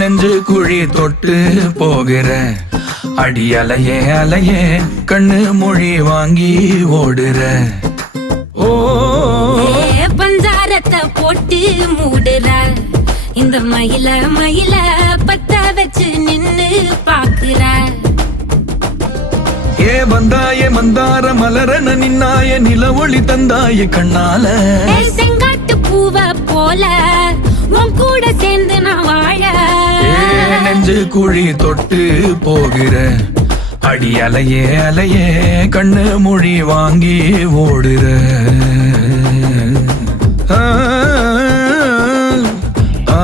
நெஞ்சு குழி தொட்டு போகிற அடி அலையே அலையே கண்ணு மொழி வாங்கி ஓடுற. ஓ பஞ்சாரத்தை போட்டு மூடுற இந்த மயில மயில பத்த வச்சு நின்னு பாக்குற. ஏ வந்தாய மந்தார மலரன நின்னாய நில ஒளி தந்தாய கண்ணால. செங்காட்டு பூவ போல உன் கூட சேர்ந்து நான் வாழ. நெஞ்சு குழி தொட்டு போகிற அடி அலையே அலையே கண்ணு மொழி வாங்கி ஓடுற. ஆ ஆ